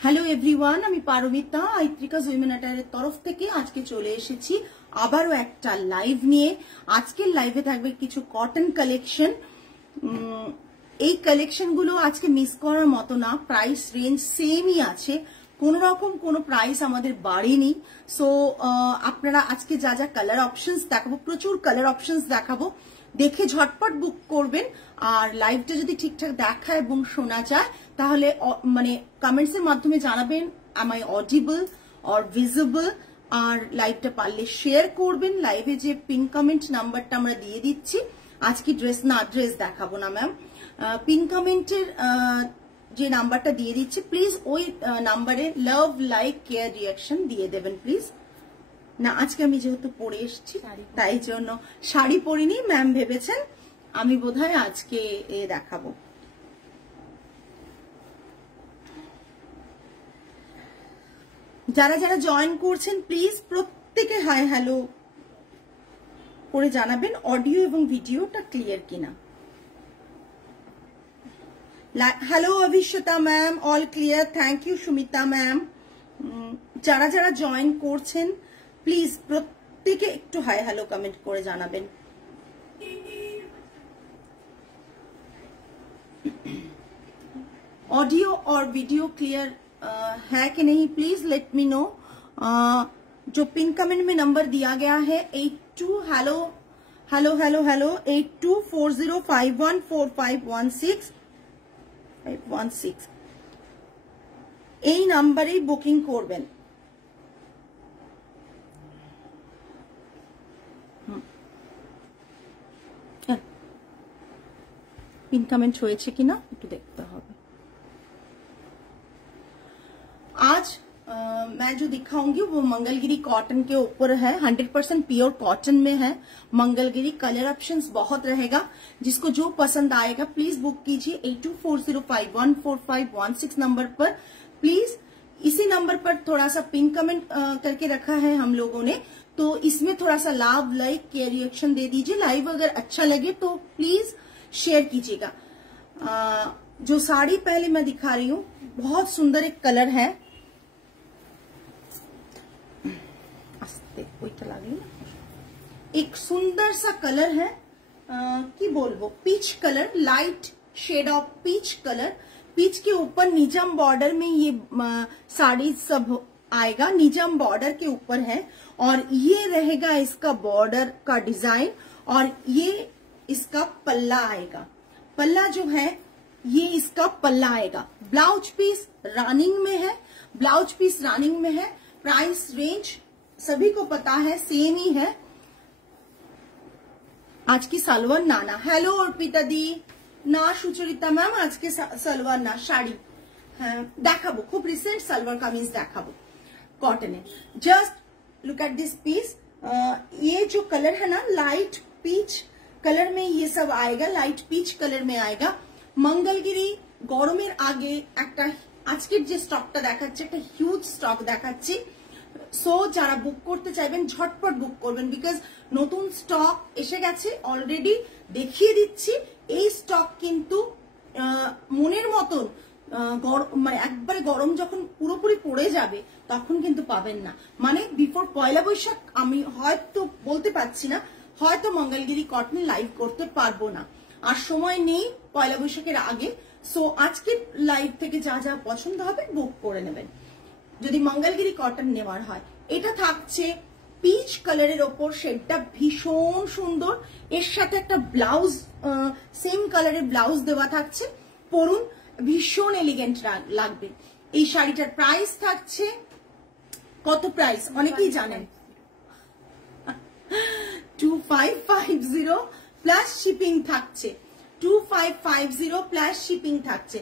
Hello everyone, আমি Paromita আইত্রিকা women অ্যাটায়ারের তরফ থেকে আজকে চলে এসেছি আবারও একটা লাইভ নিয়ে। আজকের লাইভে থাকবে কিছু কটন কালেকশন। এই কালেকশনগুলো আজকে মিস করার মতো না। প্রাইস রেঞ্জ সেমই আছে, কোনো রকম কোনো প্রাইস আমাদের বাড়েনি। সো আপনারা আজকে যা যা কালার অপশনস দেখাবো, প্রচুর কালার অপশনস দেখাবো, দেখে ঝটপট বুক করবেন। আর লাইভটা যদি ঠিকঠাক দেখা এবং শোনা যায় তাহলে মানে কমেন্টসের মাধ্যমে জানাবেন am I audible or visible। আর লাইভটা পারলে শেয়ার করবেন। লাইভে যে পিন কমেন্ট নাম্বারটা আমরা দিয়ে দিচ্ছি, আজকে ড্রেস দেখাবো না ম্যাম, পিন কমেন্টের যে নাম্বারটা দিয়ে দিচ্ছি প্লিজ ওই নাম্বারে লাভ লাইক কেয়ার রিয়াকশন দিয়ে দেবেন প্লিজ। না, আজকে আমি যেহেতু পরে এসেছি তাই জন্য শাড়ি পরিনি, ম্যাম ভেবেছেন আমি বোধহয় আজকে দেখাবো। যারা যারা জয়েন করছেন প্লিজ প্রত্যেকে হাই হ্যালো করে জানাবেন অডিও এবং ভিডিওটা ক্লিয়ার কিনা। Hello Abhishweta ma'am, all clear, thank you Sumita ma'am. যারা যারা জয়েন করছেন প্লিজ প্রত্যেকে একটু হাই হ্যালো কমেন্ট করে জানাবেন। ऑडियो और वीडियो क्लियर है कि नहीं प्लीज लेट मी नो। जो पिन कमेंट में नंबर दिया गया है 82 हेलो हेलो हेलो हेलो 8240514516 এই নাম্বারে বুকিং করবেন। पिन कमेंट হয়েছে কিনা একটু দেখতে হবে। आज मैं जो दिखाऊंगी वो मंगलगिरी कॉटन के ऊपर है, 100% प्योर कॉटन में है मंगलगिरी। कलर ऑप्शंस बहुत रहेगा, जिसको जो पसंद आएगा प्लीज बुक कीजिए 8240514516 नंबर पर प्लीज। इसी नंबर पर थोड़ा सा पिन कमेंट करके रखा है हम लोगों ने, तो इसमें थोड़ा सा लाभ लाइक के रिएक्शन दे दीजिए। लाइव अगर अच्छा लगे तो प्लीज शेयर कीजिएगा। जो साड़ी पहले मैं दिखा रही हूँ बहुत सुंदर एक कलर है, एक सुंदर सा कलर है की बोलबो peach colour, light shade of peach colour. Peach के ऊपर निजाम बॉर्डर में ये साड़ी सब आएगा, निजाम बॉर्डर के ऊपर है और ये रहेगा इसका बॉर्डर का डिजाइन और ये इसका पल्ला आएगा। पल्ला जो है ये इसका पल्ला आएगा। ब्लाउज पीस रनिंग में है, ब्लाउज पीस रनिंग में है। प्राइस रेंज सभी को पता है सेम ही है। आज की सलवार नाना, हेलो अर्पिता दी ना सुचरिता मैम, आज के सलवार ना শাড়ি দেখাবো, খুব রিসেন্ট সালোয়ার কামিজ দেখাবো কটনে। Just look at this piece. ये जो कलर है ना लाइट पीच कलर में ये सब आएगा, लाइट पीच कलर में आएगा। मंगलगिरी গরমের আগে একটা আজকের যে স্টকটা দেখাচ্ছে একটা হিউজ স্টক দেখাচ্ছি। সো যারা বুক করতে চাইবেন ঝটপট বুক করবেন, বিকজ নতুন স্টক এসে গেছে অলরেডি। দেখিয়ে দিচ্ছি এই স্টক কিন্তু মনের মতন মানে একবারে গরম যখন পুরোপুরি পড়ে যাবে তখন কিন্তু পাবেন না। মানে বিফোর পয়লা বৈশাখ আমি হয়তো বলতে পারছি না, হয়তো মঙ্গলগিরি কটন লাইভ করতে পারবো না, আর সময় নেই পয়লা বৈশাখের আগে। সো আজকে লাইভ থেকে যা যা পছন্দ হবে বুক করে নেবেন যদি মঙ্গলগিরি কটন নেওয়ার হয়। এটা থাকছে পিচ কালারের ওপর, শেডটা ভীষণ সুন্দর। এর সাথে একটা ব্লাউজ সেম কালারের ব্লাউজ দেওয়া থাকছে, পরুন ভীষণ এলিগেন্ট লাগবে। এই শাড়িটার প্রাইস থাকছে কত? প্রাইস অনেকেই জানেন 2550 প্লাস শিপিং থাকছে, 2550 প্লাস শিপিং থাকছে।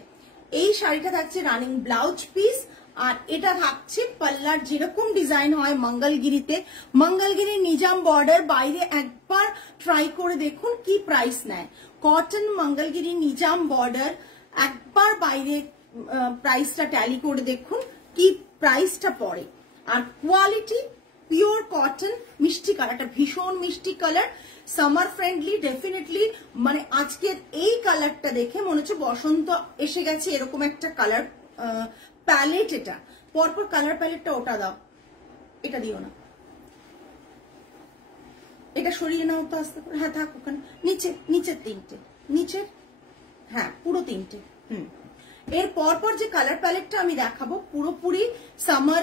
এই শাড়িটা থাকছে রানিং ব্লাউজ পিস আর এটা থাকছে পাল্লার যেরকম ডিজাইন হয় মঙ্গলগিরিতে। মঙ্গলগিরি নিজাম বর্ডার, বাইরে একবার ট্রাই করে দেখুন কি প্রাইস নেয়। কটন মঙ্গলগিরি নিজাম বর্ডার, একবার বাইরে প্রাইসটা ট্যালি করে দেখুন কি প্রাইসটা পড়ে। আর কোয়ালিটি পিওর কটন, মিষ্টি কালারটা ভীষণ মিষ্টি কালার, সামার ফ্রেন্ডলি ডেফিনেটলি। মানে আজকের এই কালারটা দেখে মনে হচ্ছে বসন্ত এসে গেছে, এরকম একটা কালার প্যালেট, এটা পরপর কালার প্যালেটটা ওটা দাও, এটা দিও না, এটা সরিয়ে নাও তো আস্তে করে। হ্যাঁ থাক ওখানে, নিচের তিনটে, নিচের, হ্যাঁ পুরো তিনটে। এর পরপর যে কালার প্যালেটটা আমি দেখাবো পুরোপুরি সামার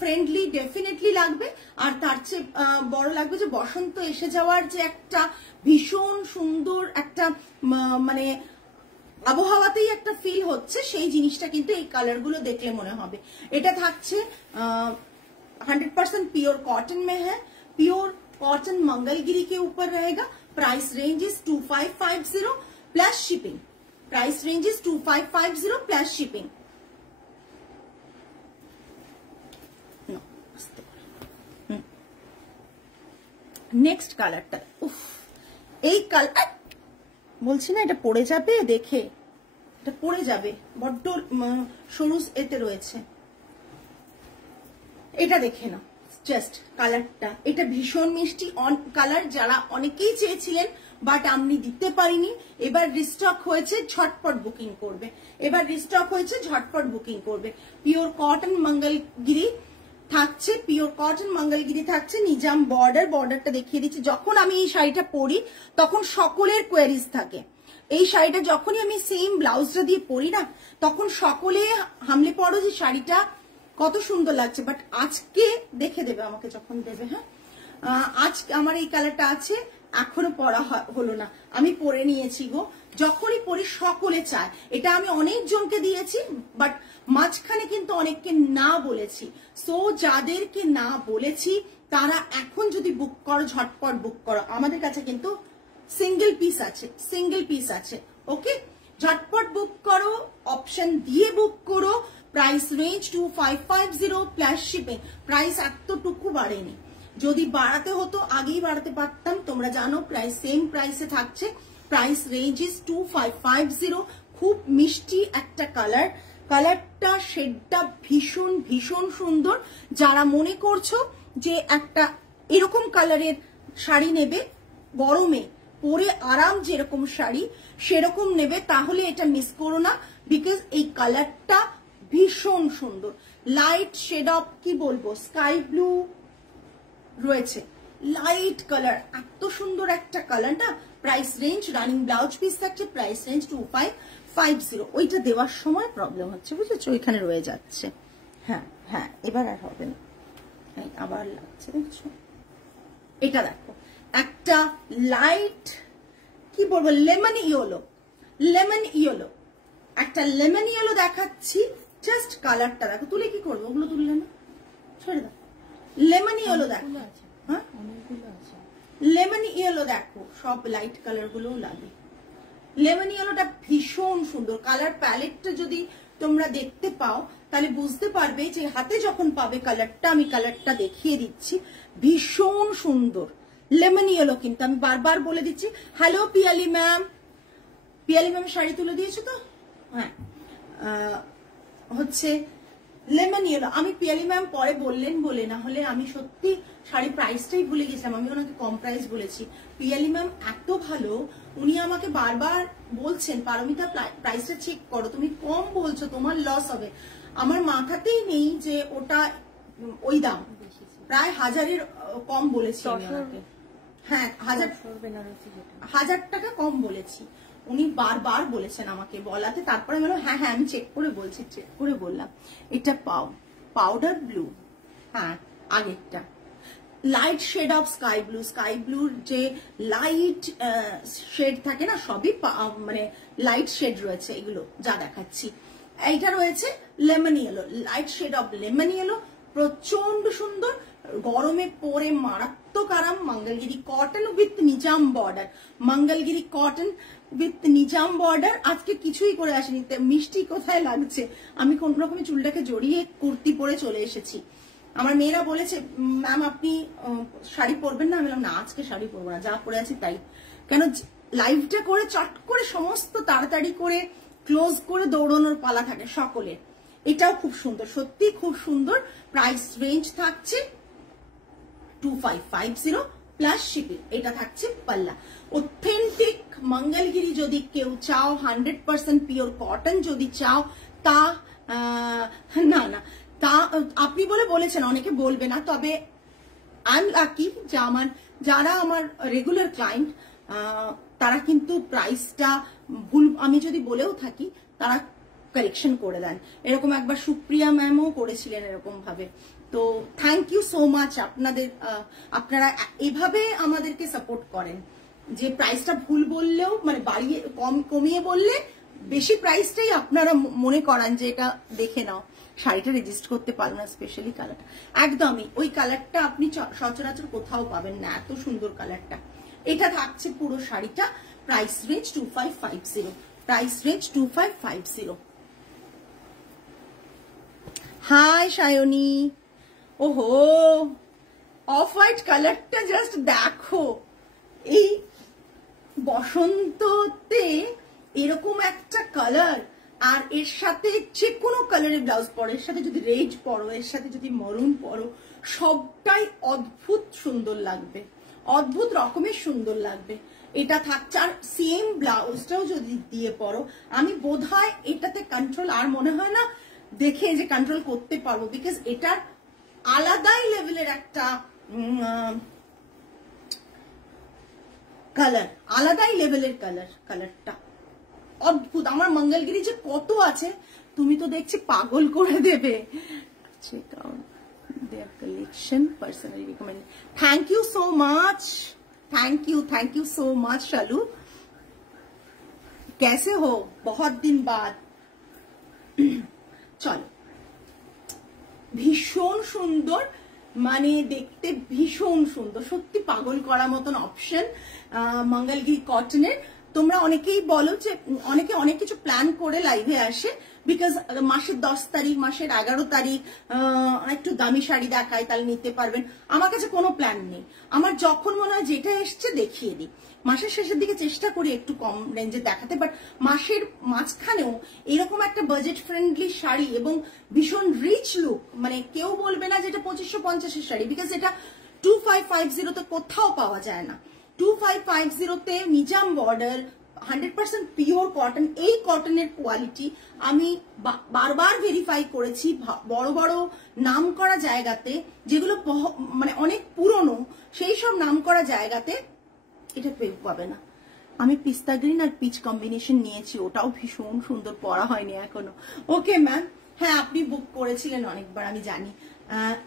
ফ্রেন্ডলি ডেফিনেটলি লাগবে, আর তার চেয়ে বড় লাগবে যে বসন্ত এসে যাওয়ার যে একটা ভীষণ সুন্দর একটা মানে আবহাওয়াতেই একটা ফিল হচ্ছে, সেই জিনিসটা কিন্তু এই কালারগুলো দেখলে মনে হবে। এটা থাকছে 100% प्योर कॉटन में है, प्योर कॉटन मंगलगिरी के ऊपर रहेगा। Price range is 2550 plus shipping, price range is 2550 plus shipping. Next কালারটা, উফ এই কালার বলছি না এটা পড়ে যাবে, দেখে এটা পড়ে যাবে, বড্ড সরু এতে রয়েছে। এটা দেখে না জাস্ট কালারটা, এটা ভীষণ মিষ্টি কালার, যারা অনেকেই চেয়েছিলেন বাট আমি দিতে পারিনি, এবার রিস্টক হয়েছে, ঝটপট বুকিং করবে, এবার রিস্টক হয়েছে, ঝটপট বুকিং করবে। পিওর কটন মঙ্গলগিরি থাকছে, পিওর কটন মঙ্গলগিরি থাকছে, নিজাম বর্ডার, বর্ডারটা দেখিয়ে দিচ্ছি। যখন আমি এই শাড়িটা পরি তখন সকলের কোয়ারিজ থাকে, এই শাড়িটা যখনই আমি সেম ব্লাউজটা দিয়ে পরি না তখন সকলে হামলে পড়ো যে শাড়িটা কত সুন্দর লাগছে, বাট আজকে দেখে দেবে আমাকে যখন দেবে। হ্যাঁ আজকে আমার এই কালারটা আছে, এখনো পরা হলো না, আমি পরে নিয়েছি গো, যখনই পরি সকলে চায়। এটা আমি অনেকজনকে দিয়েছি বাট মাঝখানে কিন্তু অনেককে না বলেছি, সো যাদেরকে না বলেছি তারা এখন যদি বুক করো ঝটপট বুক করো, আমাদের কাছে কিন্তু সিঙ্গেল পিস আছে, সিঙ্গেল পিস আছে। ওকে ঝটপট বুক করো, অপশন দিয়ে বুক করো। Price range 2550 plus shipping, price এতটুকু বাড়েনি, যদি বাড়াতে হতো আগেই বাড়াতে পারতাম, তোমরা জানো প্রাইস সেম প্রাইসে থাকছে। Price range is 2550। খুব মিষ্টি একটা কালার, কালারটা শেডটা ভীষণ ভীষণ সুন্দর। যারা মনে করছো যে একটা এরকম কালারের শাড়ি নেবে গরমে পরে আরাম, যেরকম শাড়ি সেরকম নেবে, তাহলে এটা মিস করো না, বিকজ এই কালারটা ভীষণ সুন্দর। লাইট শেড অফ কি বলবো, স্কাই ব্লু রয়েছে, লাইট কালার, এত সুন্দর একটা কালার না। Price range running blouse piece থাকছে, প্রাইস রেঞ্জ 2550। ওইটা দেওয়ার সময় প্রবলেম হচ্ছে, বুঝেছো, ওইখানে রয়ে যাচ্ছে। হ্যাঁ হ্যাঁ এবার আর হবে না, আবার লাগছে দেখছো। এটা দেখো একটা লাইট কি বলবো, লেমন ইয়েলো, লেমন ইয়েলো, একটা লেমন ইয়েলো দেখাচ্ছি। জাস্ট কালারটা দেখো, তুলে কি করবো, ওগুলো তুললে না, ছেড়ে দাও। লেমন ইয়েলো দেখো, হ্যাঁ লেমন ইয়েলো দেখো, সব লাইট কালার গুলোও লাগে। লেমন ইয়েলোটা ভীষণ সুন্দর কালার প্যালেটটা, যদি তোমরা দেখতে পাও তাহলে বুঝতে পারবে যে হাতে যখন পাবে কালারটা, আমি কালারটা দেখিয়ে দিচ্ছি, ভীষণ সুন্দর লেমন ইয়েলো। কিন্তু আমি বারবার বলে দিচ্ছি, hello Piyali ma'am, Piyali ma'am sari তুলে দিয়েছো তো, হ্যাঁ হচ্ছে লেমন ইয়েলো। আমি পিয়ালি ম্যাম পরে বললেন বলে, না হলে আমি সত্যি শাড়ি প্রাইসটাই ভুলে গেছিলাম, আমি ওনাকে কম প্রাইস বলেছি। পিয়ালি ম্যাম এত ভালো, উনি আমাকে বারবার বলছেন পারমিতা প্রাইসটা চেক করো, তুমি কম বলছো, তোমার লস হবে। আমার মাথাতেই নেই যে ওটা ওই দাম, প্রায় 1000-এর কম বলেছি আমি ওনাকে। হ্যাঁ 1000 টাকা কম বলেছি, উনি বারবার বলেছেন আমাকে বলাতে, তারপরে বললাম হ্যাঁ হ্যাঁ আমি চেক করে বলছি, চেক করে বললাম। এটা পাউডার ব্লু, হ্যাঁ আগেরটা light shade of sky blue, sky ব্লুর যে লাইট শেড থাকে না, সবই মানে লাইট শেড রয়েছে, এগুলো যা দেখাচ্ছি। এইটা রয়েছে lemon yellow, light shade of lemon yellow, প্রচন্ড সুন্দর, গরমে পরে মারাত্মক আরাম। Mangalagiri cotton with Nizam border, Mangalagiri cotton with Nizam border. আজকে কিছুই করে আসেনি, মিষ্টি কোথায় লাগছে, আমি কোন রকমের চুলটাকে জড়িয়ে কুর্তি পরে চলে এসেছি। আমার মেয়েরা বলেছে ম্যাম আপনি শাড়ি পরবেন না, আমি বললাম না আজকে শাড়ি পরবো না, যা পরে আছি তাই। কেন লাইভটা করে চট করে সমস্ত তাড়াতাড়ি করে ক্লোজ করে দৌড়ানোর পালা থাকে সকলের। এটাও খুব সুন্দর, সত্যি খুব সুন্দর। প্রাইস রেঞ্জ থাকছে 2550 প্লাস শিপিং। এটা থাকছে পাল্লা। অথেন্টিক মঙ্গলগিরি যদি কেউ চাও, 100% পিওর কটন যদি চাও, তা আপনি বলে বলেছেন, অনেকে বলবে না, তবে আই এম লাকি যে যারা আমার রেগুলার ক্লায়েন্ট তারা কিন্তু প্রাইসটা ভুল আমি যদি বলেও থাকি তারা কারেকশন করে দেন। এরকম একবার সুপ্রিয়া ম্যামও করেছিলেন এরকম ভাবে। তো থ্যাংক ইউ সো মাচ আপনারা এভাবে আমাদেরকে সাপোর্ট করেন, যে প্রাইসটা ভুল বললেও মানে বাড়িয়ে কমিয়ে বললে বেশি প্রাইসটাই আপনারা মনে করান যে এটা দেখে নাও। শাড়িটা রেজিস্ট করতে পারো না, স্পেশালি কালারটা একদমই ওই কালারটা আপনি সচরাচর কোথাও পাবেন না, এত সুন্দর কালারটা। এটা থাকছে পুরো শাড়িটা, price range 2550, price range 2550। Hi Sayani, ওহো অফ হোয়াইট কালারটা জাস্ট দেখো, এই বসন্ততে এরকম একটা কালার, আর এর সাথে যে কোনো কালারের ব্লাউজ পরো, এর সাথে যদি রেড পরো, এর সাথে যদি মরুন পরো, সবটাই অদ্ভুত সুন্দর লাগবে, অদ্ভুত রকমের সুন্দর লাগবে। এটা থাকছে, আর সেম ব্লাউজটাও যদি দিয়ে পরো, আমি বোধহয় এটাতে কন্ট্রোল আর মনে হয় না দেখে যে কন্ট্রোল করতে পারবো, বিকজ এটার আলাদাই লেভেলের একটা কালার, আলাদাই লেভেলের কালারটা অদ্ভুত। আমার মঙ্গলগিরি যে কত আছে তুমি তো দেখছি পাগল করে দেবে। Check out their collection, personally recommend. Thank you so much, thank you so much Shalu. कैसे हो, बहुत दिन बाद। চলো, ভীষণ সুন্দর, মানে দেখতে ভীষণ সুন্দর, সত্যি পাগল করার মতন অপশন মঙ্গলগিরি কটনের। তোমরা অনেকেই বলো যে অনেকে অনেক কিছু প্ল্যান করে লাইভে আসে, বিকজ মাসের 10 তারিখ, মাসের 11 তারিখ একটু দামি শাড়ি দেখায়, তাহলে নিতে পারবেন। আমার কাছে কোনো প্ল্যান নেই, আমার যখন মনে হয় যেটা এসছে দেখিয়ে দিই। মাসের শেষের দিকে চেষ্টা করি একটু কম রেঞ্জে দেখাতে, বাট মাসের মাঝখানেও এরকম একটা বাজেট ফ্রেন্ডলি শাড়ি এবং ভীষণ রিচ লুক, মানে কেউ বলবে না যে এটা 2550 শাড়ি, বিকজ এটা 2550 কোথাও পাওয়া যায় না। 2550 নিজাম বর্ডার, 100% পিওর কটন। এই কটনের কোয়ালিটি আমি বারবার ভেরিফাই করেছি বড় বড় নাম করা জায়গাতে, যেগুলো মানে অনেক পুরনো, সেই সব নাম করা জায়গাতে এটা পাবে না। আমি পিস্তা গ্রিন আর পিচ কম্বিনেশন নিয়েছি, ওটাও ভীষণ সুন্দর, পরা হয়নি এখনো। ওকে ম্যাম, হ্যাঁ আপনি বুক করেছিলেন অনেকবার আমি জানি।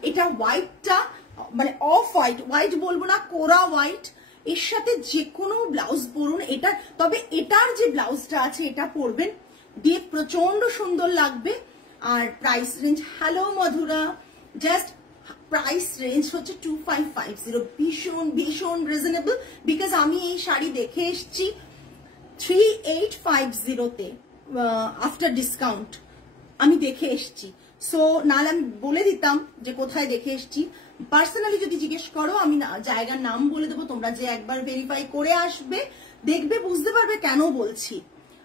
এটা হোয়াইটটা মানে অফ হোয়াইট, হোয়াইট বলবো না, কোরা হোয়াইট, এর সাথে যে কোনো ব্লাউজ পরুন এটা, তবে এটার যে ব্লাউজটা আছে এটা পরবেন, দিয়ে প্রচন্ড সুন্দর লাগবে। আর price range, hello Madhura, just price range হচ্ছে 2550, ভীষণ ভীষণ রিজনেবল, বিকজ আমি এই শাড়ি দেখে এসছি 3850 আফটার ডিসকাউন্ট আমি দেখে এসছি। সো নাহলে আমি বলে দিতাম যে কোথায় দেখে এসছি। পার্সোনালি যদি জিজ্ঞেস করো আমি জায়গার নাম বলে দেবো, তোমরা যে একবার ভেরিফাই করে আসবে দেখবে, বুঝতে পারবে কেন বলছি।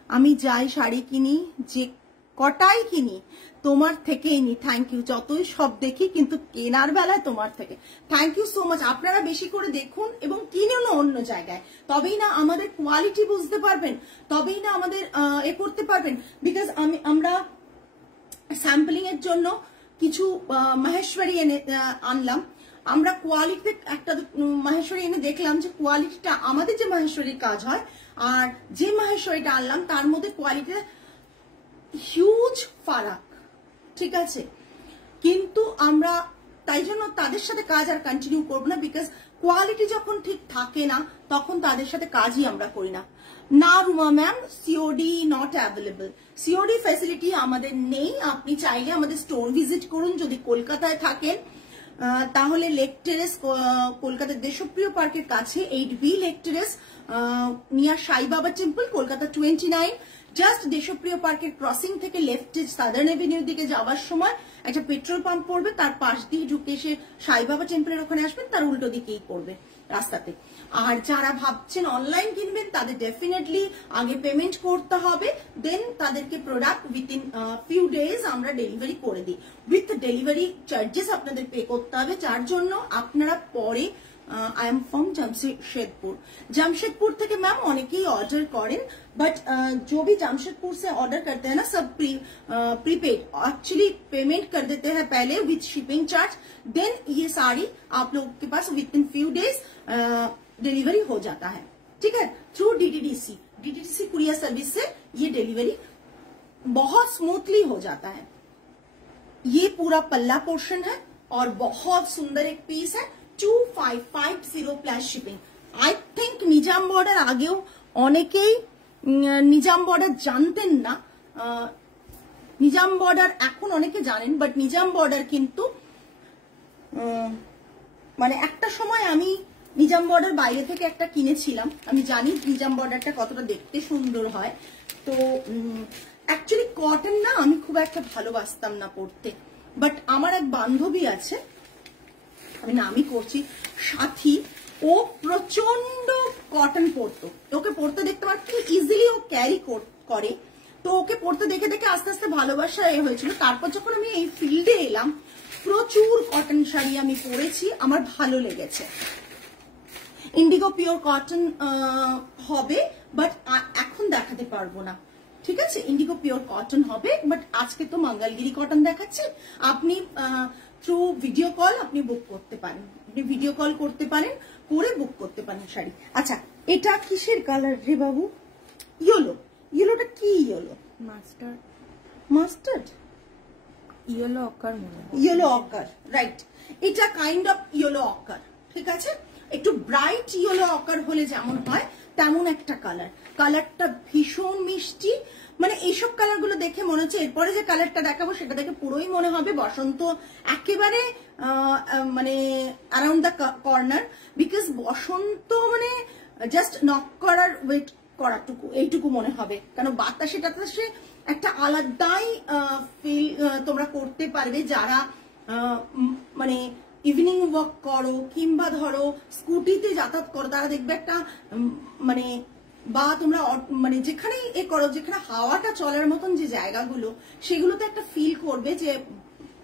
আমি যাই শাড়ি কিনি, যে কটাই কিনি তোমার থেকেই নি। থ্যাংক ইউ, যতই সব দেখি কিন্তু কেনার বেলায় তোমার থেকে। Thank you so much. আপনারা বেশি করে দেখুন এবং কিনুন অন্য জায়গায়, তবেই না আমাদের কোয়ালিটি বুঝতে পারবেন, তবেই না আমাদের এ করতে পারবেন। বিকজ আমরা স্যাম্পলিং এর জন্য কিছু মাহেশ্বরী এনে আনলাম, আমরা কোয়ালিটিতে একটা মাহেশ্বরী এনে দেখলাম যে কোয়ালিটিটা আমাদের যে মাহেশ্বরীর কাজ হয় আর যে মাহেশ্বরীটা আনলাম তার মধ্যে কোয়ালিটিটা হিউজ ফারাক, ঠিক আছে। কিন্তু আমরা তাই জন্য তাদের সাথে কাজ আর কন্টিনিউ করবো না, বিকজ কোয়ালিটি যখন ঠিক থাকে না তখন তাদের সাথে কাজই আমরা করি না। না Ruma ma'am, COD not available, COD facility আমাদের নেই। আপনি চাইলে আমাদের স্টোর ভিজিট করুন, যদি কলকাতায় থাকেন তাহলে লেক টেরেস, কলকাতার দেশপ্রিয় পার্কের কাছে 8B লেক টেরেস নিয়ার সাই বাবা টেম্পল, কলকাতা 29, জাস্ট দেশপ্রিয় পার্কের ক্রসিং থেকে লেফটে সাদার্ন এভিনিউর দিকে যাওয়ার সময় একটা পেট্রোল পাম্প পড়বে, তার পাশ দিয়ে ঢুকে এসে সাই বাবা টেম্পলের ওখানে আসবেন, তার উল্টো দিকেই পড়বে রাস্তাতে। আর যারা ভাবছেন অনলাইন কিনবেন তাদের ডেফিনেটলি আগে পেমেন্ট করতে হবে, দেন তাদেরকে প্রোডাক্ট উইথিন ফিউ ডেজ আমরা ডেলিভারি করে দিই। উইথ ডেলিভারি চার্জেস আপনাদের পে করতে হবে, যার জন্য আপনারা পরে आई एम फ्रॉम जमशेदपुर থেকে मैम অনেকেই ऑर्डर करें बट जो भी जमशेदपुर से ऑर्डर करते हैं ना सब प्रीपेड एक्चुअली पेमेंट कर देते हैं पहले विथ शिपिंग चार्ज, देन ये साड़ी आप लोगों के पास within few days delivery हो जाता है, ठीक है, थ्रू डीटीडीसी कुरियर सर्विस से ये डिलीवरी बहुत स्मूथली हो जाता है। ये पूरा पल्ला पोर्शन है और बहुत सुंदर एक पीस है, 2550 plus shipping. I think Nizam border আগেও অনেকেই নিজাম বর্ডার জানতেন না, নিজাম বর্ডার এখন অনেকে জানেন, বাট নিজাম বর্ডার কিন্তু মানে একটা সময় আমি নিজাম বর্ডার বাইরে থেকে একটা কিনেছিলাম, আমি জানি নিজাম বর্ডারটা কতটা দেখতে সুন্দর হয়। তো অ্যাকচুয়ালি কটন না আমি খুব একটা ভালোবাসতাম না পরতে, বাট আমার এক বান্ধবী আছে, আমি নামই করছি, সাথী, ও প্রচন্ড কটন পরতো, ওকে পরতে দেখতে পাচ্ছি ইজিলি ও ক্যারি করে, তো ওকে পরতে দেখে দেখে আস্তে আস্তে ভালোবাসা হয়েছিল। তারপর যখন আমি এই ফিল্ডে এলাম প্রচুর কটন শাড়ি আমি পরেছি, আমার ভালো লেগেছে। ইন্ডিগো পিওর কটন হবে বাট এখন দেখাতে পারবো না, ঠিক আছে, ইন্ডিগো পিওর কটন হবে বাট আজকে তো মঙ্গলগিরি কটন দেখাচ্ছে। আপনি থ্রু ভিডিও কল আপনি বুক করতে পারেন, আপনি ভিডিও কল করতে পারেন, করে বুক করতে পারেন শাড়ি। আচ্ছা এটা কিসের কালার রে বাবু? ইয়েলো। ইয়েলোটা কি ইয়েলো? মাস্টার্ড ইয়েলো অকার মনে হয়, ইয়েলো অকার, রাইট, এটা কাইন্ড অফ ইয়েলো অকার, ঠিক আছে, একটু ব্রাইট ইয়েলো অকার হলে যেমন হয় তেমন একটা কালার। কালারটা ভীষণ মিষ্টি, মানে এইসব কালার গুলো দেখে মনে হচ্ছে এরপরে যে কালারটা দেখাবো সেটা দেখে পুরোই মনে হবে বসন্ত একেবারে মানে অ্যারাউন্ড দ্য কর্নার, বিকজ বসন্ত মানে জাস্ট নক করার ওয়েট করাটুকু এইটুকু মনে হবে, কারণ বাতাসে টাতাসে একটা আলাদাই ফিল তোমরা করতে পারবে যারা মানে ইভিনিং ওয়াক করো কিংবা ধরো স্কুটিতে যাতায়াত করো, তারা দেখবে একটা মানে বা তোমরা মানে যেখানে এ করো যেখানে হাওয়াটা চলার মতন যে জায়গাগুলো সেগুলোতে একটা ফিল করবে যে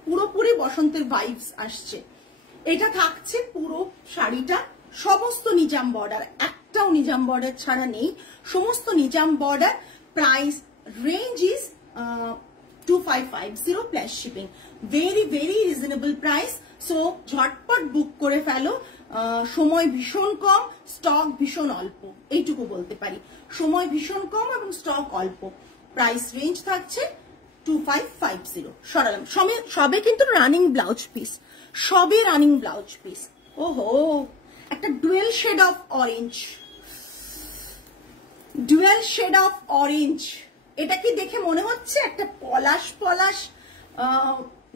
পুরোপুরি বসন্তের ভাইবস আসছে। এটা থাকছে পুরো শাড়িটা সমস্ত নিজাম বর্ডার, একটাও নিজাম বর্ডার ছাড়া নেই, সমস্ত Nizam border. Price range is 2550 plus shipping, very very reasonable price. So ঝটপট বুক করে ফেলো, সময় ভীষণ কম, স্টক ভীষণ অল্প, এইটুকু বলতে পারি, সময় ভীষণ কম এবং স্টক অল্প। প্রাইস রেঞ্জ থাকছে 2550। সরালাম সবে কিন্তু রানিং ব্লাউজ পিস, সবে রানিং ব্লাউজ পিস। ওহো একটা dual shade of orange, dual shade of orange, এটা কি দেখে মনে হচ্ছে একটা পলাশ পলাশ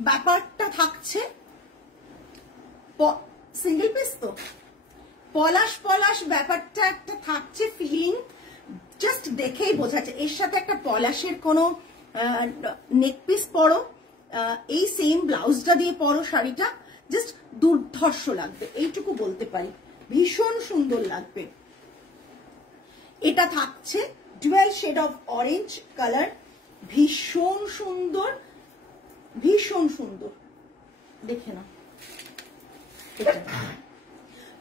ব্যাপারটা থাকছে, সিঙ্গেল পিস তো পলাশ পলাশ ব্যাপারটা একটা থাকছে ফিলিং, জাস্ট দেখেই বোঝাচ্ছে। এর সাথে একটা পলাশের কোনো নেক পিস পরো, এই সেম ব্লাউজটা দিয়ে পরো শাড়িটা, জাস্ট দুর্ধর্ষ লাগবে, এইটুকু বলতে পারি, ভীষণ সুন্দর লাগবে। এটা থাকছে dual shade of orange colour, ভীষণ সুন্দর, ভীষণ সুন্দর, দেখে না,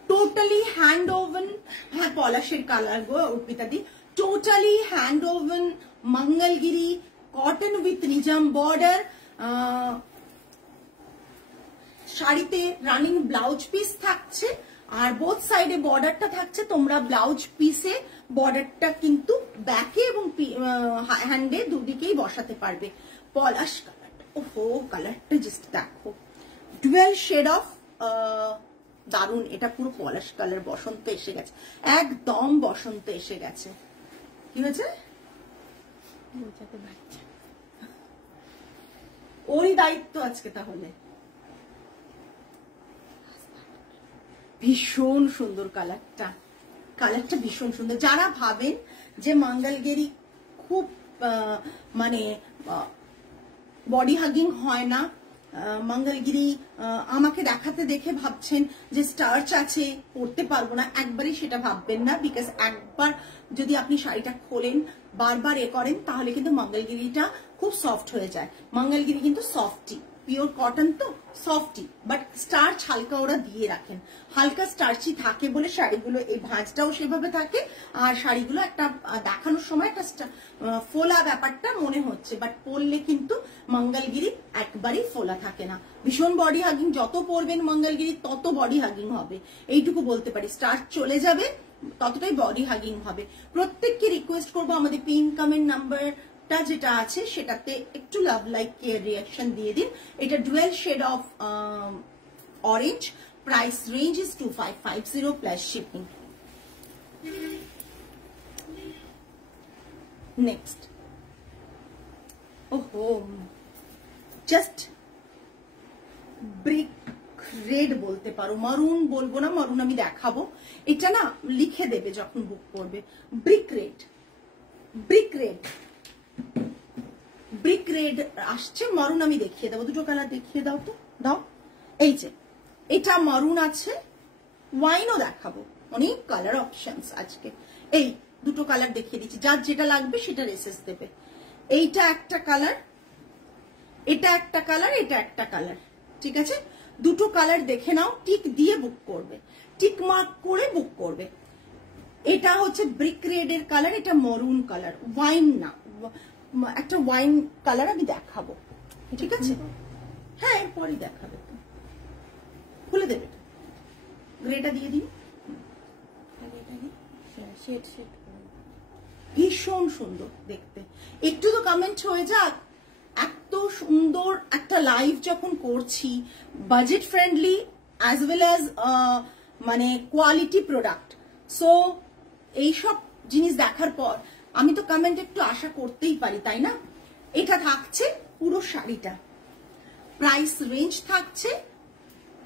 টোটালি হ্যান্ড ওভেন, হ্যাঁ পলাশের colour go Arpita the, totally hand woven Mangalagiri cotton with Nizam border. শাড়িতে রানিং ব্লাউজ পিস থাকছে আর বোথ সাইডে বর্ডারটা থাকছে, তোমরা ব্লাউজ পিসে বর্ডারটা কিন্তু ব্যাকে এবং হ্যান্ডে দুদিকেই বসাতে পারবে। পলাশ কালারটা, ওহো কালারটা জাস্ট দেখো, ডুয়েল শেড অফ, দারুন, এটা পুরো পলাশ কালার, বসন্ত এসে গেছে, একদম বসন্ত এসে গেছে। কি হয়েছে? ওরই দায়িত্ব আজকে তাহলে। ভীষণ সুন্দর কালারটা, কালারটা ভীষণ সুন্দর। যারা ভাবেন যে মঙ্গলগিরি খুব মানে বডি হাগিং হয় না, মঙ্গলগিরি আমাকে দেখাতে দেখে ভাবছেন যে স্টার্চ আছে পরতে পারবো না, একবারই সেটা ভাববেন না, বিকজ একবার যদি আপনি শাড়িটা খোলেন বারবার এ করেন তাহলে কিন্তু মঙ্গলগিরিটা খুব সফট হয়ে যায়। মঙ্গলগিরি কিন্তু সফটই, পিওর কটন তো সফটি, বাট স্টার্চ হালকা ওরা দিয়ে রাখেন, হালকা স্টার্চি থাকে বলে শাড়িগুলো এই ভাঁজটাও সেভাবে থাকে, আর শাড়িগুলো একটা দেখানোর সময় একটা ফোলা ব্যাপারটা মনে হচ্ছে, বাট পরলে কিন্তু মঙ্গলগিরি একবারই ফোলা থাকে না, ভীষণ বডি হাগিং, যত পরবেন মঙ্গলগিরি তত বডি হাগিং হবে, এইটুকু বলতে পারি। স্টার্চ চলে যাবে ততটাই বডি হাগিং হবে। প্রত্যেককে রিকোয়েস্ট করবো আমাদের পিন কমেন্ট নাম্বারটা যেটা আছে সেটাতে একটু লাভ লাইক কেয়ার রিয়াকশন দিয়ে দিন। এটা dual shade of orange, price range is 2550 plus shipping. Next, ওহো, জাস্ট ব্রিক রেড বলতে পারো, মারুন বলবো না, মারুন আমি দেখাবো, এটা না লিখে দেবে যখন বুক করবে। Brick red, brick red, brick red আসছে, মারুন আমি দেখিয়ে দেবো, দুটো কালার দেখিয়ে দাও তো, দাও। এই যে এটা মারুন আছে, ওয়াইনও দেখাবো, অনেক কালার অপশনস আজকে। এই দুটো কালার দেখিয়ে দিচ্ছি, যার যেটা লাগবে সেটা রেসেস দেবে। এইটা একটা কালার, এটা একটা কালার, এটা একটা কালার, ঠিক আছে? দুটো কালার দেখে নাও, টিক দিয়ে বুক করবে, টিক মার্ক করে বুক করবে। এটা হচ্ছে ব্রিক রেড এর কালার, এটা মরুন কালার, ওয়াইন না, একটা ওয়াইন কালার আমি দেখাবো, ঠিক আছে? হ্যাঁ এরপরই দেখাবে, খুলে দেবে, গ্রেটা দিয়ে দিন, ভীষণ সুন্দর দেখতে। একটু তো কমেন্ট হয়ে যাক, এত সুন্দর একটা লাইভ যখন করছি, budget friendly as well as মানে কোয়ালিটি প্রোডাক্ট, সো এইসব জিনিস দেখার পর আমি তো কমেন্ট একটু আশা করতেই পারি, তাই না? এটা থাকছে পুরো শাড়িটা, প্রাইস রেঞ্জ থাকছে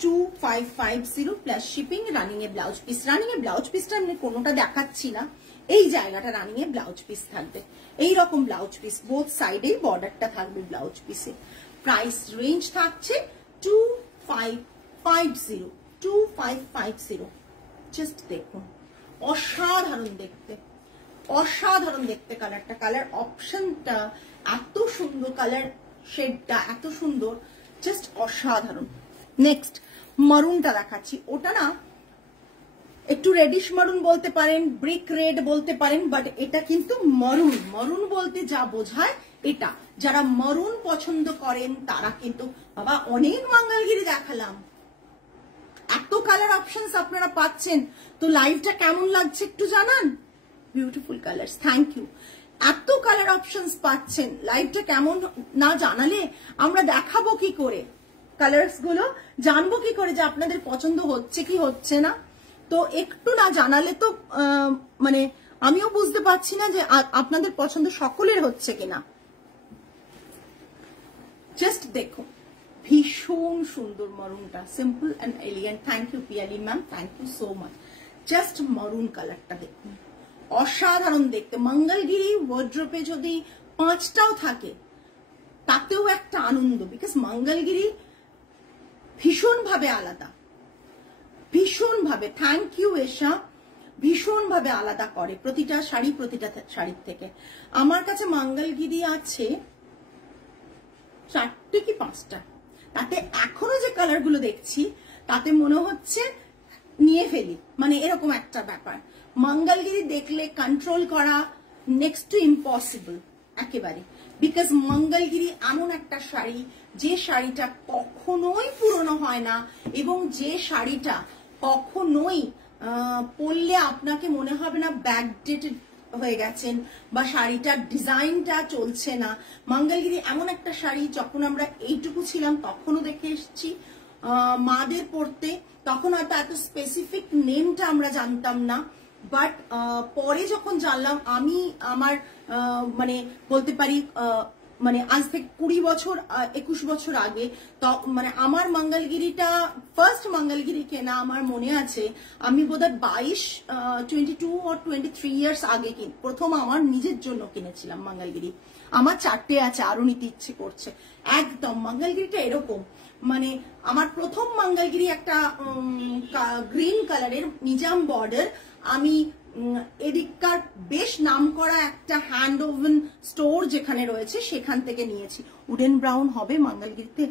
2550 প্লাস শিপিং, রানিং এ ব্লাউজ পিস। রানিং এ ব্লাউজ পিসটা আমি কোনোটা দেখাচ্ছি না, এই জায়গাটা রানিং এ ব্লাউজ পিস থাকবে, এইরকম ব্লাউজ পিস, বোথ সাইডেই বর্ডারটা থাকবে ব্লাউজ পিসে। প্রাইস রেঞ্জ থাকছে 2550। জাস্ট দেখুন, অসাধারণ দেখতে, অসাধারণ দেখতে কালারটা, কালার অপশনটা এত সুন্দর, কালার শেডটা এত সুন্দর, জাস্ট অসাধারণ। নেক্সট মারুনটা দেখাচ্ছি, ওটা না একটু রেডিশ মারুন বলতে পারেন, ব্রিক রেড বলতে পারেন, বাট এটা কিন্তু মারুন। মারুন বলতে যা বোঝায় এটা, যারা মারুন পছন্দ করেন তারা কিন্তু, বাবা অনেক মঙ্গলগিরি দেখালাম, এত কালার অপশনস আপনারা পাচ্ছেন, তো লাইভটা কেমন লাগছে একটু জানান। Beautiful colours, thank you. এত কালার অপশনস পাচ্ছেন, লাইভটা কেমন না জানালে আমরা দেখাবো কি করে, কালার্স গুলো জানবো কি করে যে আপনাদের পছন্দ হচ্ছে কি হচ্ছে না, তো একটু না জানালে তো মানে আমিও বুঝতে পারছি না যে আপনাদের পছন্দ সকলের হচ্ছে কিনা। জাস্ট দেখো, ভীষণ সুন্দর মরুনটা, simple and elegant. Thank you Piyali ma'am, thank you so much. Just maroon কালারটা দেখুন, অসাধারণ দেখতে। মঙ্গলগিরি ওয়ার্ড্রোপে যদি 5টাও থাকে তাতেও একটা আনন্দ, বিকজ মঙ্গলগিরি ভীষণ ভাবে আলাদা, ভীষণ ভাবে, থ্যাংক ইউ এশা, ভীষণ ভাবে আলাদা করে প্রতিটা শাড়ি, প্রতিটা শাড়ির থেকে। আমার কাছে মঙ্গলগিরি আছে 4টে কি 5টা, তাতে এখনো যে কালার গুলো দেখছি তাতে মনে হচ্ছে নিয়ে ফেলি, মানে এরকম একটা ব্যাপার। মঙ্গলগিরি দেখলে কন্ট্রোল করা নেক্সট টু ইম্পসিবল একেবারে, বিকজ মঙ্গলগিরি এমন একটা শাড়ি, যে শাড়িটা কখনোই পুরনো হয় না, এবং যে শাড়িটা কখনোই পরলে আপনাকে মনে হবে না ব্যাকডেটেড হয়ে গেছেন বা শাড়িটার ডিজাইনটা চলছে না। মঙ্গলগিরি এমন একটা শাড়ি, যখন আমরা এইটুকু ছিলাম তখনও দেখে এসেছি মাদের পরতে, তখন হয়তো এত স্পেসিফিক নেমটা আমরা জানতাম না, বাট পরে যখন জানলাম, আমি আমার মানে বলতে পারি মানে আজ থেকে 20 বছর 21 বছর আগে, তো মানে আমার মঙ্গলগিরিটা ফার্স্ট মঙ্গলগিরি কেনা আমার মনে আছে, আমি বোধহয় 22 or 23 ইয়ার্স আগে প্রথম আমার নিজের জন্য কিনেছিলাম মঙ্গলগিরি। আমার 4টে আছে, আরো নিতে ইচ্ছে করছে। একদম মঙ্গলগিরিটা এরকম, মানে আমার প্রথম মঙ্গলগিরি একটা গ্রিন কালারের নিজাম বর্ডার, আমি এদিককার বেশ নাম করা একটা হ্যান্ড ওভেন স্টোর যেখানে রয়েছে সেখান থেকে নিয়েছি। উডেন ব্রাউন হবে মঙ্গলগিরিতে?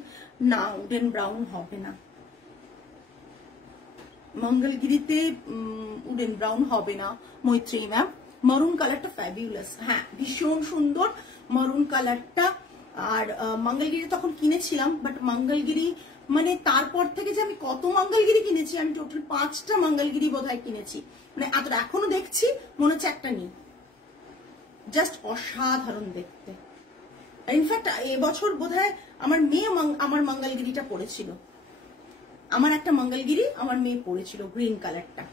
না, উডেন ব্রাউন হবে না মঙ্গলগিরিতে, উডেন ব্রাউন হবে না মৈত্রী ম্যাম। মারুন কালারটা ফ্যাবিউলাস, হ্যাঁ ভীষণ সুন্দর মারুন কালারটা। আর মঙ্গলগিরি তখন কিনেছিলাম, বাট মঙ্গলগিরি মানে তারপর থেকে যে আমি কত মঙ্গলগিরি কিনেছি, আমি টোটাল 5টা মঙ্গলগিরি বোধহয় কিনেছি, মানে এতটা এখনো দেখছি মনে হচ্ছে একটা নেই। জাস্ট অসাধারণ দেখতে। ইনফ্যাক্ট এবছর বোধহয় আমার মেয়ে আমার মঙ্গলগিরিটা পড়েছিল, আমার একটা মঙ্গলগিরি আমার মেয়ে পড়েছিল গ্রিন কালারটা,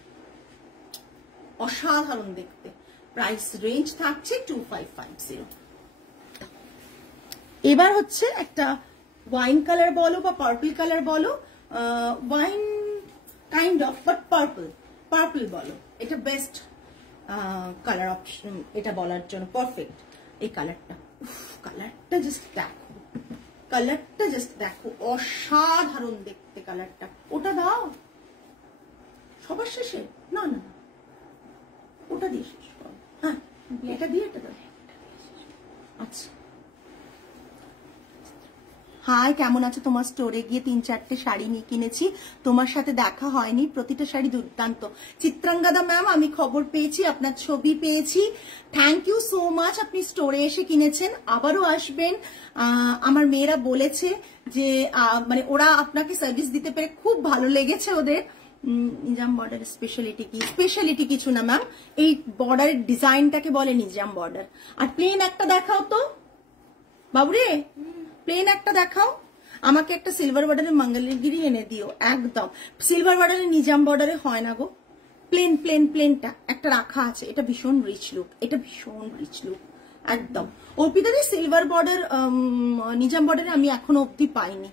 অসাধারণ দেখতে। প্রাইস রেঞ্জ থাকছে 2550। এবার হচ্ছে একটা ওয়াইন কালার বলো বা পার্পল কালার বলো, wine kind of but purple বলো, এটা বেস্ট কালার অপশন এটা বলার জন্য, পারফেক্ট এই কালারটা। কালারটা জাস্ট দেখো, কালারটা জাস্ট দেখো, অসাধারণ দেখতে কালারটা। ওটা দাও সবার শেষে, না না না ওটা দিয়ে শেষ করো, হ্যাঁ এটা দিয়ে এটা দাও। আচ্ছা হাই, কেমন আছো? তোমার স্টোরে গিয়ে 3-4টে শাড়ি নিয়ে কিনেছি, তোমার সাথে দেখা হয়নি, প্রতিটা শাড়ি দুর্দান্ত। চিত্রাঙ্গদা ম্যাম, আমি খবর পেয়েছি, আপনার ছবি পেয়েছি, থ্যাংক ইউ সো মাচ। আপনি স্টোরে এসে কিনেছেন, আবারও আসবেন। আমার মেয়েরা বলেছে যে মানে ওরা আপনাকে সার্ভিস দিতে পেরে খুব ভালো লেগেছে ওদের। নিজাম বর্ডার স্পেশালিটি কি? স্পেশালিটি কিছু না ম্যাম, এই বর্ডারের ডিজাইনটাকে বলে নিজাম বর্ডার। আর প্লেন একটা দেখাও তো বাবুরে, প্লেন একটা দেখাও আমাকে, একটা সিলভার বর্ডারের মঙ্গলগিরি এনে দিও একদম। সিলভার বর্ডারের নিজাম বর্ডারে হয় না গো, প্লেন প্লেন প্লেনটা একটা রাখা আছে, এটা ভীষণ রিচ লুক, এটা ভীষণ রিচ লুক একদম। অর্পিতাদের সিলভার বর্ডার নিজাম বর্ডারে আমি এখনো অব্দি পাইনি,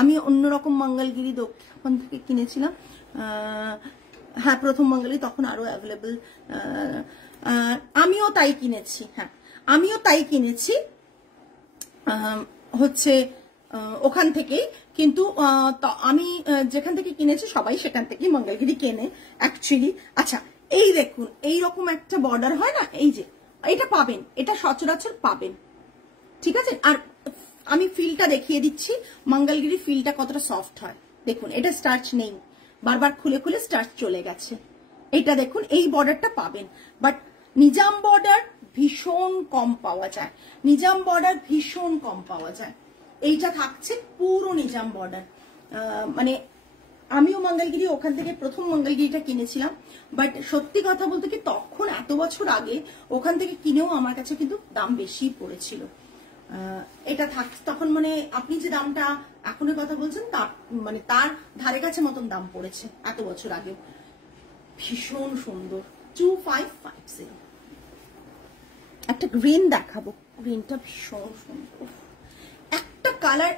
আমি অন্যরকম মঙ্গলগিরি দক্ষিণ থেকে কিনেছিলাম। হ্যাঁ প্রথম মঙ্গলগিরি তখন আরো অ্যাভেলেবল, আমিও তাই কিনেছি, হ্যাঁ আমিও তাই কিনেছি হচ্ছে ওখান থেকেই। কিন্তু আমি যেখান থেকে কিনেছি সবাই সেখান থেকেই মঙ্গলগিরি কেনে অ্যাকচুয়ালি। আচ্ছা এই দেখুন, এইরকম একটা বর্ডার হয় না, এই যে এটা পাবেন, এটা সচরাচর পাবেন, ঠিক আছে। আর আমি ফিলটা দেখিয়ে দিচ্ছি, মঙ্গলগিরি ফিলটা কতটা সফট হয় দেখুন। এটা স্টার্চ নেই, বারবার খুলে খুলে স্টার্চ চলে গেছে। এটা দেখুন, এই বর্ডারটা পাবেন, বাট নিজাম বর্ডার ভীষণ কম পাওয়া যায়, নিজাম বর্ডার ভীষণ কম পাওয়া যায়। এইটা থাকছে পুরো নিজাম বর্ডার। মানে আমিও মঙ্গলগিরি ওখান থেকে প্রথম মঙ্গলগিরিটা কিনেছিলাম, বাট সত্যি কথা বলতে কি তখন এত বছর আগে ওখান থেকে কিনেও আমার কাছে কিন্তু দাম বেশি পড়েছিল। এটা থাক তখন মানে আপনি যে দামটা এখনের কথা বলছেন তার মানে তার ধারে কাছে মতন দাম পড়েছে এত বছর আগে। ভীষণ সুন্দর, 2550। একটা গ্রিন দেখাবো, গ্রিনটা ভীষণ সুন্দর। একটা কালার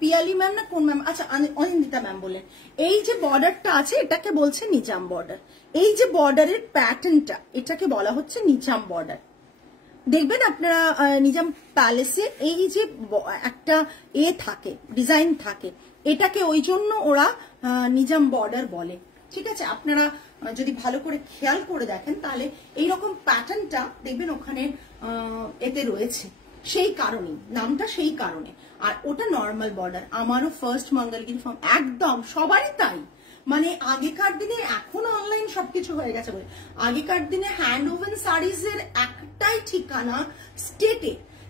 পিয়ালি ম্যাম না কোন ম্যাম, আচ্ছা অনিন্দিতা ম্যাম বললেন এই যে বর্ডারটা আছে এটাকে বলছে নিজাম বর্ডার। এই যে বর্ডারের প্যাটার্নটা এটাকে বলা হচ্ছে নিজাম বর্ডার। দেখবেন আপনারা নিজাম প্যালেসে এই যে একটা থাকে ডিজাইন থাকে, এটাকে ওই জন্য ওরা নিজাম বর্ডার বলে, ঠিক আছে। আপনারা যদি ভালো করে খেয়াল করে দেখেন তাহলে এইরকম প্যাটার্নটা দেখবেন ওখানে এতে রয়েছে, সেই কারণেই নামটা, সেই কারণে। আর ওটা নর্মাল বর্ডার। আমারও ফার্স্ট মঙ্গলগিরি ফর্ম, একদম সবারই তাই। মানে আগেকার দিনে, এখন অনলাইন সবকিছু হয়ে গেছে বলে, আগেকার দিনে হ্যান্ড ওভেন শাড়িজ এর একটাই ঠিকানা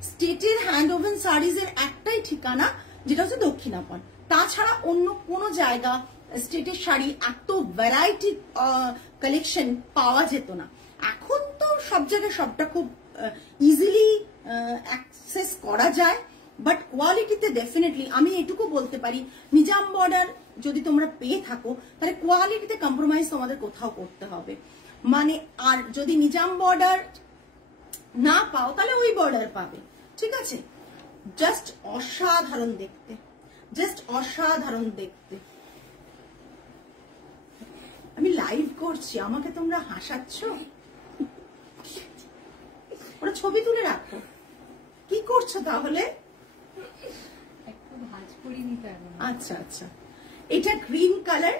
স্টেটের হ্যান্ড ওভেন শাড়িজ এর একটাই ঠিকানা, যেটা হচ্ছে দক্ষিণাপন। তাছাড়া অন্য কোনো জায়গা স্টেটের শাড়ি এত ভ্যারাইটি কালেকশন পাওয়া যেত না। এখন তো সব জায়গায় সবটা খুব ইজিলি অ্যাক্সেস করা যায়, বাট কোয়ালিটিতে ডেফিনেটলি আমি এটুকু বলতে পারি, নিজাম বর্ডার যদি তোমরা পেয়ে থাকো তাহলে কোয়ালিটিতে কম্প্রোমাইজ তোমাদের কোথাও করতে হবে। মানে আর যদি নিজাম বর্ডার না পাও তাহলে ওই বর্ডার পাবে, ঠিক আছে। জাস্ট অসাধারণ দেখতে, জাস্ট অসাধারণ দেখতে। আমি লাইভ করছি, আমাকে তোমরা হাসাচ্ছ, ওরা ছবি তুলে রাখো। কি করছো তাহলে? আচ্ছা আচ্ছা, এটা গ্রিন কালার,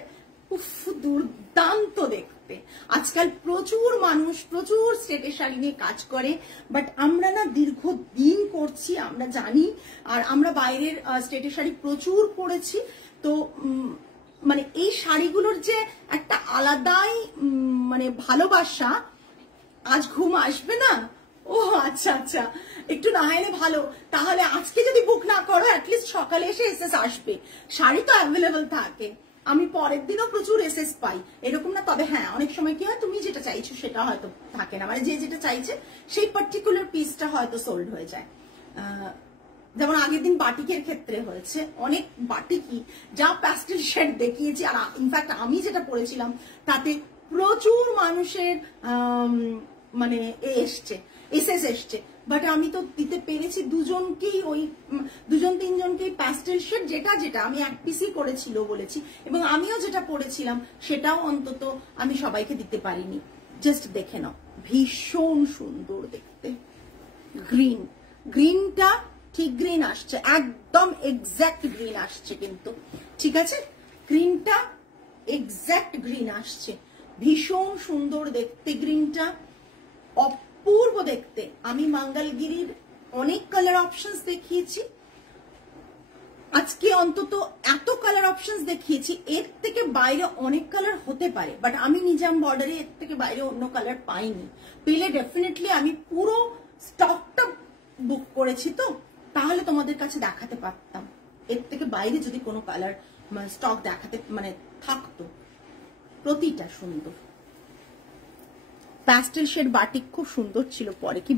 উফ দুর্দান্ত দেখতে। আজকাল প্রচুর মানুষ প্রচুর স্টেটের শাড়ি নিয়ে কাজ করে, বাট আমরা না দীর্ঘদিন করছি, আমরা জানি, আর আমরা বাইরের স্টেটের শাড়ি প্রচুর পরেছি। তো মানে এই শাড়িগুলোর যে একটা আলাদাই মানে ভালোবাসা, আজ ঘুম আসবে না? ও আচ্ছা আচ্ছা, একটু না হলে ভালো। তাহলে আজকে যদি বুক না করো, অ্যাটলিস্ট সকালে এসে এসএস আসবে। শাড়ি তো অ্যাভেলেবল থাকে, আমি পরের দিনও প্রচুর এসএস পাই, এরকম না। তবে হ্যাঁ, অনেক সময় কি হয়, তুমি যেটা চাইছো সেটা হয়তো থাকে না, মানে যে যেটা চাইছে সেই পার্টিকুলার পিসটা হয়তো সোল্ড হয়ে যায়। যেমন আগের দিন বাটিকের ক্ষেত্রে হয়েছে, অনেক বাটিকই যা প্যাস্টেল শেড দেখিয়েছি, আর ইনফ্যাক্ট আমি যেটা পড়েছিলাম তাতে প্রচুর মানুষের মানে এসএস এসছে, বাট আমি তো দিতে পেরেছি দুজনকেই, ওই দুজন তিনজনকেই প্যাস্টেল শেড, যেটা যেটা আমি এক পিসই করেছিল বলেছি, এবং আমিও যেটা পড়েছিলাম সেটাও অন্তত আমি সবাইকে দিতে পারিনি। জাস্ট দেখে নাও, ভীষণ সুন্দর দেখতে। গ্রিনটা ঠিক গ্রিন আসছে, একদম এক্স্যাক্ট গ্রিন আসছে, কিন্তু ঠিক আছে, গ্রিনটা এক্স্যাক্ট গ্রিন আসছে, ভীষণ সুন্দর দেখতে গ্রিনটা, অপূর্ব দেখতে। আমি মঙ্গলগিরির অনেক কালার অপশনস দেখিয়েছি, আজকে অন্তত এত কালার অপশনস দেখিয়েছি, এর থেকে বাইরে অনেক কালার হতে পারে, বাট আমি নিজাম বর্ডারে এর থেকে বাইরে অন্য কালার পাইনি। পেলে ডেফিনেটলি আমি পুরো স্টকটা বুক করেছি, তো তাহলে তোমাদের কাছে দেখাতে পারতাম। এর থেকে বাইরে যদি কোনো কালার স্টক দেখাতে মানে থাকতো। প্রতিটা সুন্দর। প্যাস্টেল শেড বাটিক খুব সুন্দর ছিল, পরে কি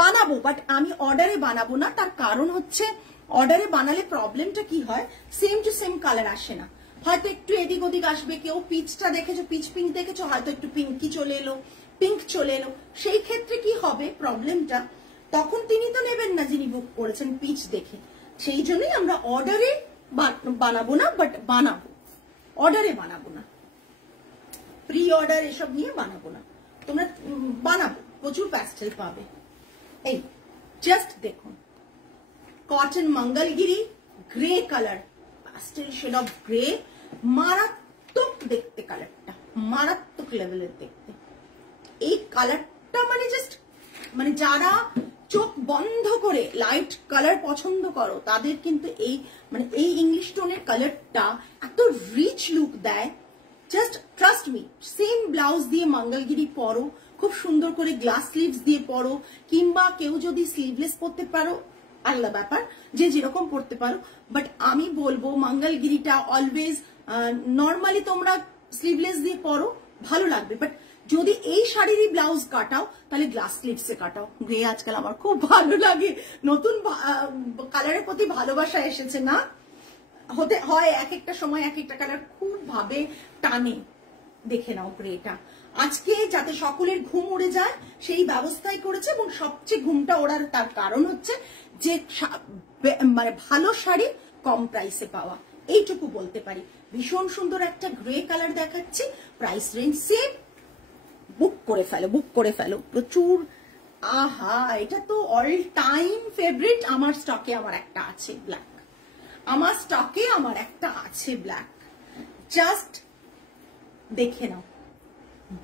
বানাবো, বাট আমি অর্ডারে বানাবো না। তার কারণ হচ্ছে, অর্ডারে বানালে প্রবলেমটা কি হয়, সেম টু সেম কালার আসে না, হয়তো একটু এদিক ওদিক আসবে। কেউ পিচটা দেখেছো, পিচ পিঙ্ক দেখেছো, হয়তো একটু পিঙ্কি চলে এলো, পিঙ্ক চলে এলো। সেই ক্ষেত্রে কি হবে প্রবলেমটা, তখন তিনি তো নেবেন না যিনি বুক করেছেন পিচ দেখে। সেই জন্যই আমরা অর্ডারে বানাবো না, বাট বানাবো, অর্ডারে বানাবো না, প্রি অর্ডার এসব নিয়ে বানাবো না। তোমরা বানাবো, প্রচুর প্যাস্টেল পাবে। এই জাস্ট দেখুন, cotton Mangalagiri, grey colour, pastel shade of grey, মারাত্মক দেখতে কালারটা, মারাত্মক লেভেলের দেখতে। এই কালারটা মানে জাস্ট, মানে যারা চোখ বন্ধ করে লাইট কালার পছন্দ করো, তাদের কিন্তু এই মানে এই ইংলিশ টোনের কালারটা এত রিচ লুক দেয়। Just trust me, same blouse দিয়ে মঙ্গলগিরি পরো, খুব সুন্দর করে গ্লাস স্লিভস দিয়ে পরো, কিংবা কেউ যদি স্লিভলেস পরতে পারো আলাদা ব্যাপার, যে যেরকম পরতে পারো, বাট আমি বলবো মঙ্গলগিরিটা অলওয়েজ নর্মালি তোমরা স্লিভলেস দিয়ে পরো, ভালো লাগবে। বাট যদি এই শাড়িরই ব্লাউজ কাটাও, তাহলে গ্লাস স্লিভসে কাটাও। গ্রে আজকাল আমার খুব ভালো লাগে, নতুন কালারের প্রতি ভালোবাসা এসেছে না, হতে হয় এক একটা সময় এক একটা কালার খুব ভাবে টানে। দেখে নাও গ্রেটা, আজকে যাতে সকলের ঘুম উড়ে যায় সেই ব্যবস্থাই করেছে, এবং সবচেয়ে ঘুমটা ওড়ার তার কারণ হচ্ছে যে মানে ভালো শাড়ি কম প্রাইসে পাওয়া, এইটুকু বলতে পারি। ভীষণ সুন্দর একটা গ্রে কালার দেখাচ্ছি, প্রাইস রেঞ্জ সেম, বুক করে ফেলো প্রচুর। আহা, এটা তো অল টাইম ফেভারিট। আমার স্টকে আমার একটা আছে ব্ল্যাক, জাস্ট দেখে নাও,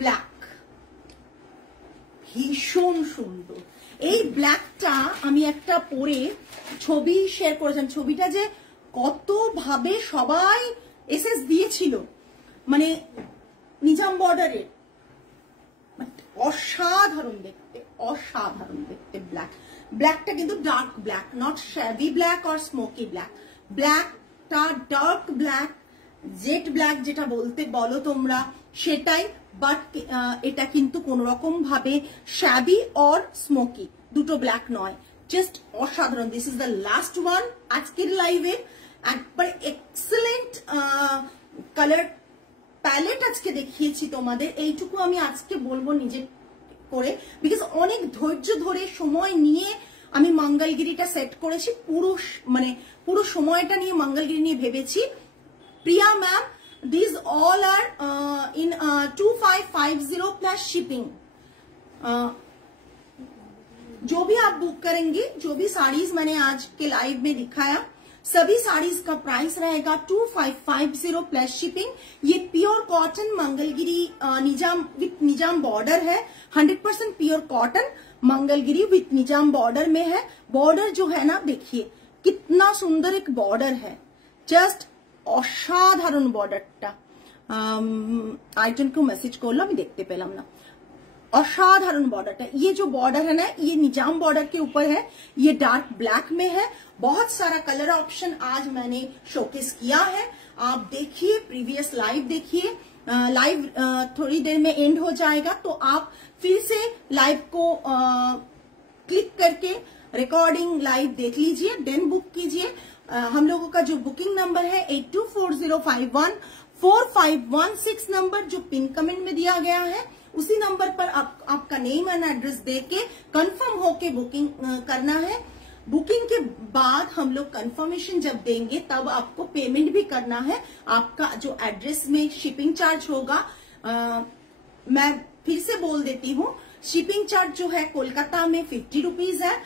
ব্ল্যাক ভীষণ সুন্দর। এই ব্ল্যাকটা আমি একটা পরে ছবি শেয়ার করেছিলাম, ছবিটা যে কত ভাবে সবাই এসএস দিয়েছিল, মানে নিজাম বর্ডারের, অসাধারণ দেখতে ব্ল্যাকটা কিন্তু dark black, not shabby black or smoky black. ব্ল্যাকটা ডার্ক ব্ল্যাক, জেট ব্ল্যাক যেটা বলো তোমরা সেটাই, বাট এটা কিন্তু কোন রকম ভাবে শ্যাভি অর স্মোকি, দুটো ব্ল্যাক নয়, জাস্ট অসাধারণ। This is the last one আজকের লাইভে, একবার এক্সেলেন্ট কালার প্যালেট আজকে দেখিয়েছি তোমাদের। এইটুকু আমি আজকে বলবো নিজে করে, বিকজ অনেক ধৈর্য ধরে সময় নিয়ে আমি মঙ্গলগিরিটা সেট করেছি, পুরো সময়টা নিয়ে মঙ্গলগিরি নিয়ে ভেবেছি। প্রিয়া ma'am, these all are in 2550 plus shipping. जो भी आप बुक करेंगे, जो भी साड़ीज मैंने आज के लाइव में दिखाया, सभी साड़ीज का प्राइस रहेगा 2550 प्लस शिपिंग। ये pure cotton Mangalagiri Nizam with Nizam border है, 100% pure cotton Mangalagiri with Nizam border में है। बॉर्डर जो है ना, देखिए कितना सुंदर एक बॉर्डर है, जस्ट असाधारण बॉर्डरটা। আইটেমকে মেসেজ করলো, আমি দেখতে পেলাম না। असाधारण बॉर्डर है ये जो बॉर्डर है ना, ये निजाम बॉर्डर के ऊपर है, ये डार्क ब्लैक में है। बहुत सारा कलर ऑप्शन आज मैंने शोकेस किया है, आप देखिए, प्रीवियस लाइव देखिए। लाइव थोड़ी देर में एंड हो जाएगा, तो आप फिर से लाइव को क्लिक करके रिकॉर्डिंग लाइव देख लीजिए, देन बुक कीजिए। हम लोगों का जो बुकिंग नंबर है 8240514516 नंबर, जो पिन कमेंट में दिया गया है, उसी नंबर पर आपका नेम एंड एड्रेस देके कंफर्म होके बुकिंग करना है। बुकिंग के बाद हम लोग कंफर्मेशन जब देंगे तब आपको पेमेंट भी करना है। आपका जो एड्रेस में शिपिंग चार्ज होगा, मैं फिर से बोल देती हूँ, शिपिंग चार्ज जो है कोलकाता में 50 रुपीज है,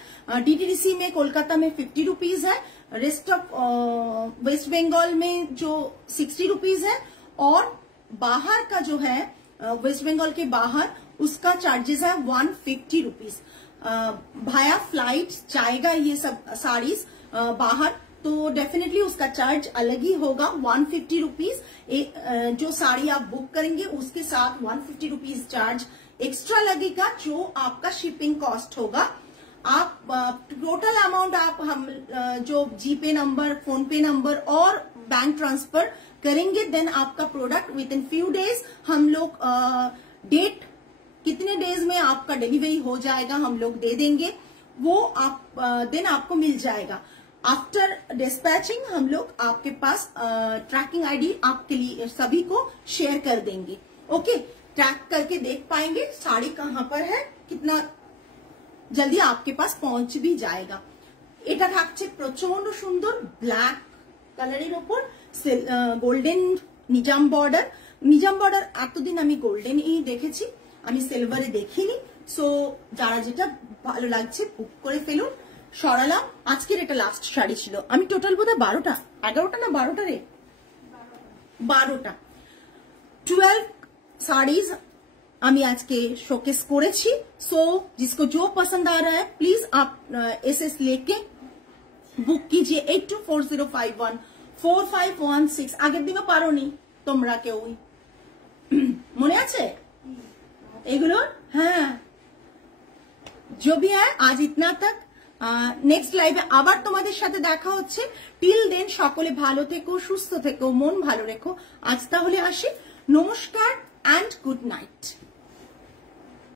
डीटीडीसी में कोलकाता में 50 रुपीज है, रेस्ट ऑफ वेस्ट बंगाल में जो 60 रुपीज है, और बाहर का जो है वेस्ट बंगाल के बाहर उसका चार्जेस है 150 रुपीज। भाया फ्लाइट जाएगा ये सब साड़ीज बाहर, तो डेफिनेटली उसका चार्ज अलग ही होगा, 150 रुपीज। जो साड़ी आप बुक करेंगे उसके साथ 150 रुपीज चार्ज एक्स्ट्रा लगेगा, जो आपका शिपिंग कॉस्ट होगा। आप टोटल अमाउंट आप हम जो जीपे नंबर, फोन पे नंबर और बैंक ट्रांसफर करेंगे, देन आपका product with in few days हम लोग डेट कितने डेज में आपका डिलीवरी हो जाएगा हम लोग दे देंगे, वो आप देन आपको मिल जाएगा। आफ्टर डिस्पैचिंग हम लोग आपके पास ट्रैकिंग आईडी आपके लिए सभी को शेयर कर देंगे। ओके, ट्रैक करके देख पाएंगे साड़ी कहाँ पर है, कितना जल्दी आपके पास पहुंच भी जाएगा। এটা থাকছে প্রচন্ড সুন্দর ব্ল্যাক কালারের উপর golden Nizam border. Nizam border এতদিন আমি গোল্ডেনই দেখেছি, আমি সিলভারে দেখিনি। সো যারা যেটা ভালো লাগছে বুক করে ফেলুন। সরালাম, আজকের এটা লাস্ট শাড়ি ছিল। আমি টোটাল বোধহয় 12টা 11টা না 12টা রে 12টা 12 साड़ीज আমি আজকে শোকেস করেছি। सो जिसको जो पसंद आ रहा है प्लीज आप एसएस लेके बुक कीजिए 8240514516। আগের দিনও পারোনি তোমরা কেউই, মনে আছে এগুলো? হ্যাঁ, जो भी है आज इतना तक। নেক্সট লাইভে আবার তোমাদের সাথে দেখা হচ্ছে। টিল দেন সকলে ভালো থেকো, সুস্থ থেকো, মন ভালো রেখো। আজ তাহলে আসি, নমস্কার and good night.